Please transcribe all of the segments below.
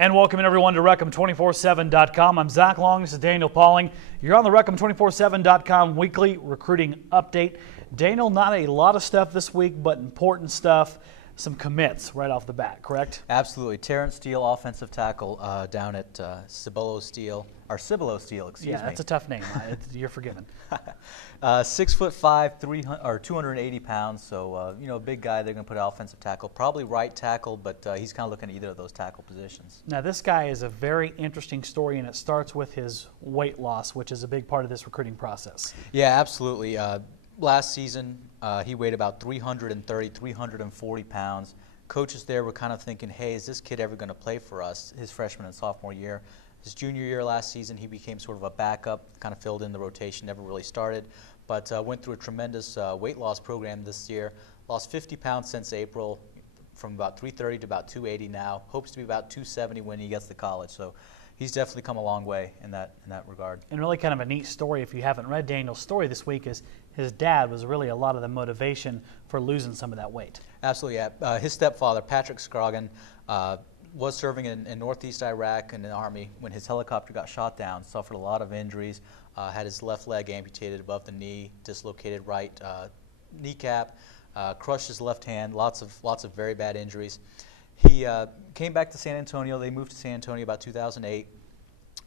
And welcome everyone to Recom247.com. I'm Zach Long. This is Daniel Pauling. You're on the Recom247.com weekly recruiting update. Daniel, not a lot of stuff this week, but important stuff. Some commits right off the bat, correct? Absolutely. Terrence Steele, offensive tackle down at Cibolo Steele, excuse me. Yeah, that's a tough name. You're forgiven. 6'5", 280 pounds. So a big guy. They're going to put an offensive tackle, probably right tackle, but he's kind of looking at either of those tackle positions. Now, this guy is a very interesting story, and it starts with his weight loss, which is a big part of this recruiting process. Yeah, absolutely. Last season, he weighed about 330, 340 pounds. Coaches there were kind of thinking, hey, is this kid ever going to play for us his freshman and sophomore year? His junior year last season, he became sort of a backup, kind of filled in the rotation, never really started, but went through a tremendous weight loss program this year. Lost 50 pounds since April, from about 330 to about 280 now. Hopes to be about 270 when he gets to college. So he's definitely come a long way in that regard. And really kind of a neat story, if you haven't read Daniel's story this week, is his dad was really a lot of the motivation for losing some of that weight. Absolutely, yeah. His stepfather, Patrick Scroggin, was serving in northeast Iraq in the Army when his helicopter got shot down, suffered a lot of injuries, had his left leg amputated above the knee, dislocated right kneecap, crushed his left hand, lots of very bad injuries. He came back to San Antonio. They moved to San Antonio about 2008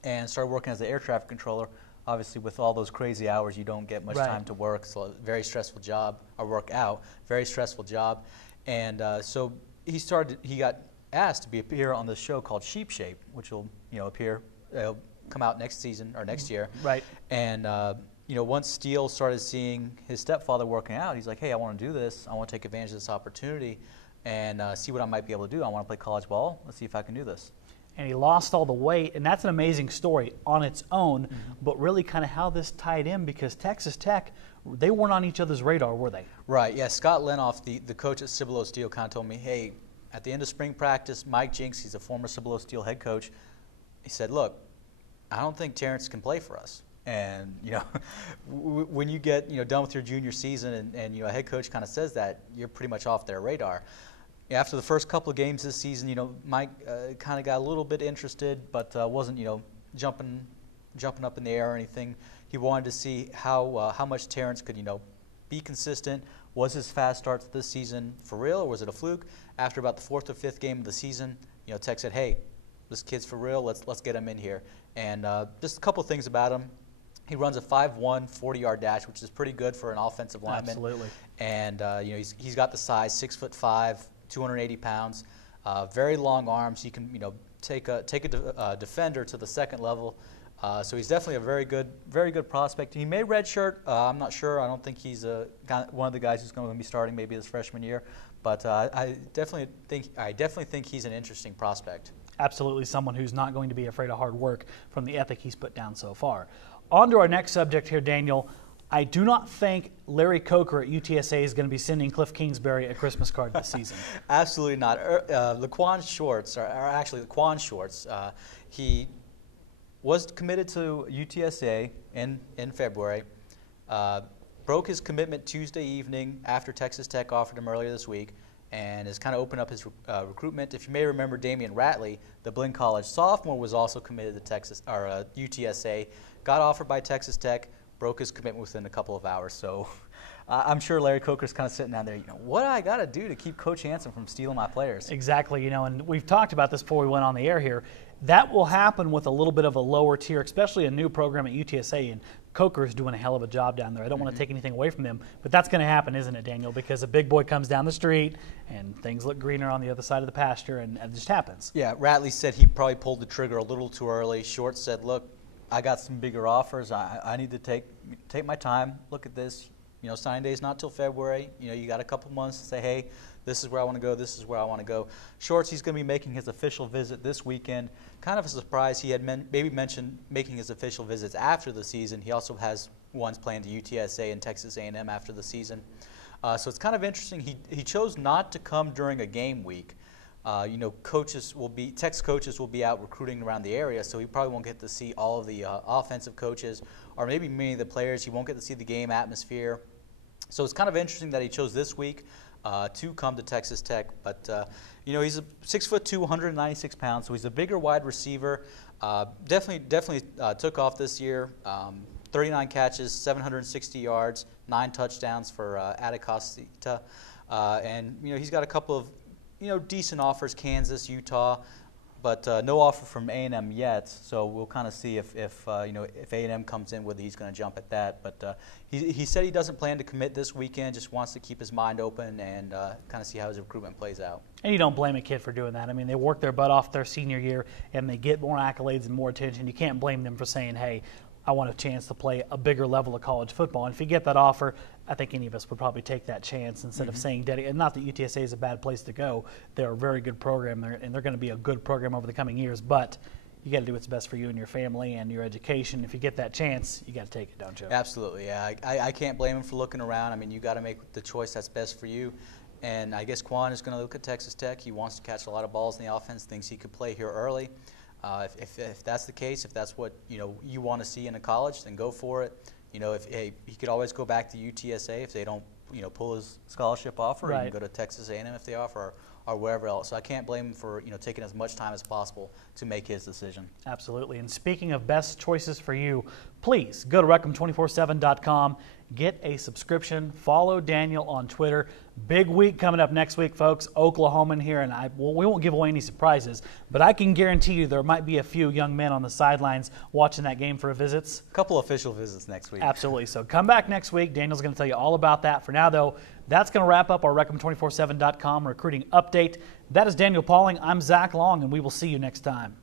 and started working as an air traffic controller. Obviously, with all those crazy hours, you don't get much time to work. So, very stressful job, or work out. Very stressful job, and so he got asked to appear on this show called Sheep Shape, which will come out next season or next year. Right. And once Steele started seeing his stepfather working out, he's like, hey, I want to do this. I want to take advantage of this opportunity and see what I might be able to do. I want to play college ball. Let's see if I can do this. And he lost all the weight, and that's an amazing story on its own, but really kind of how this tied in, because Texas Tech, they weren't on each other's radar, were they? Right, yeah. Scott Lenoff, the coach at Cibolo Steele, kind of told me, hey, at the end of spring practice, Mike Jinks, he's a former Cibolo Steele head coach, he said, look, I don't think Terrence can play for us. And, when you get, done with your junior season and a head coach kind of says that, you're pretty much off their radar. After the first couple of games this season, Mike kind of got a little bit interested, but wasn't, jumping up in the air or anything. He wanted to see how much Terrence could, be consistent. Was his fast starts this season for real, or was it a fluke? After about the fourth or fifth game of the season, Tech said, hey, this kid's for real. Let's get him in here. And just a couple things about him. He runs a 5'1", 40-yard dash, which is pretty good for an offensive lineman. Absolutely. And he's got the size, 6'5", 280 pounds, very long arms. He can take a defender to the second level. So he's definitely a very good prospect. He may redshirt. I'm not sure. I don't think he's one of the guys who's going to be starting maybe his freshman year. But I definitely think he's an interesting prospect. Absolutely, someone who's not going to be afraid of hard work from the ethic he's put down so far. On to our next subject here, Daniel. I do not think Larry Coker at UTSA is going to be sending Cliff Kingsbury a Christmas card this season. Absolutely not. Laquan Schwartz, he was committed to UTSA in February, broke his commitment Tuesday evening after Texas Tech offered him earlier this week, and has kind of opened up his recruitment. If you may remember, Damian Ratley, the Blinn College sophomore, was also committed to UTSA, got offered by Texas Tech, broke his commitment within a couple of hours. So I'm sure Larry Coker's kind of sitting down there, what do I got to do to keep Coach Hansen from stealing my players? Exactly, and we've talked about this before we went on the air here. That will happen with a little bit of a lower tier, especially a new program at UTSA, and Coker's doing a hell of a job down there. I don't want to take anything away from them, but that's going to happen, isn't it, Daniel? Because a big boy comes down the street, and things look greener on the other side of the pasture, and it just happens. Yeah, Ratley said he probably pulled the trigger a little too early. Short said, look, I got some bigger offers. I need to take my time, look at this. Signing day's not till February. You got a couple months to say, hey, this is where I want to go, this is where I want to go. Shorts, he's going to be making his official visit this weekend. Kind of a surprise. He had maybe mentioned making his official visits after the season. He also has ones planned to UTSA and Texas A&M after the season. So it's kind of interesting. He chose not to come during a game week. Tech's coaches will be out recruiting around the area, so he probably won't get to see all of the offensive coaches, or maybe many of the players. He won't get to see the game atmosphere. So it's kind of interesting that he chose this week. to come to Texas Tech. But he's a 6'2", 196 pounds, so he's a bigger wide receiver. Definitely took off this year. 39 catches, 760 yards, 9 touchdowns for Atacosita. And he's got a couple of decent offers, Kansas, Utah, but no offer from A&M yet. So we'll kind of see if A&M comes in, whether he's going to jump at that. But he said he doesn't plan to commit this weekend, just wants to keep his mind open and kind of see how his recruitment plays out. And you don't blame a kid for doing that. I mean, they work their butt off their senior year, and they get more accolades and more attention. You can't blame them for saying, hey, I want a chance to play a bigger level of college football. And if you get that offer, I think any of us would probably take that chance instead of saying, and not that UTSA is a bad place to go. They're a very good program, and they're going to be a good program over the coming years. But you got to do what's best for you and your family and your education. If you get that chance, you got to take it, don't you? Absolutely, yeah. I can't blame him for looking around. I mean, you got to make the choice that's best for you. And I guess Quan is going to look at Texas Tech. He wants to catch a lot of balls in the offense, thinks he could play here early. If that's the case, if that's what you want to see in a college, then go for it. He could always go back to UTSA if they don't pull his scholarship offer, or he can go to Texas A&M if they offer, or wherever else. So I can't blame him for taking as much time as possible to make his decision. Absolutely. And speaking of best choices for you, please go to Reclam247.com. Get a subscription. Follow Daniel on Twitter. Big week coming up next week, folks. Oklahoma in here, and we won't give away any surprises, but I can guarantee you there might be a few young men on the sidelines watching that game for visits. A couple official visits next week. Absolutely. So come back next week. Daniel's going to tell you all about that. For now, though, that's going to wrap up our Reclam247.com recruiting update. That is Daniel Pauling. I'm Zach Long, and we will see you next time.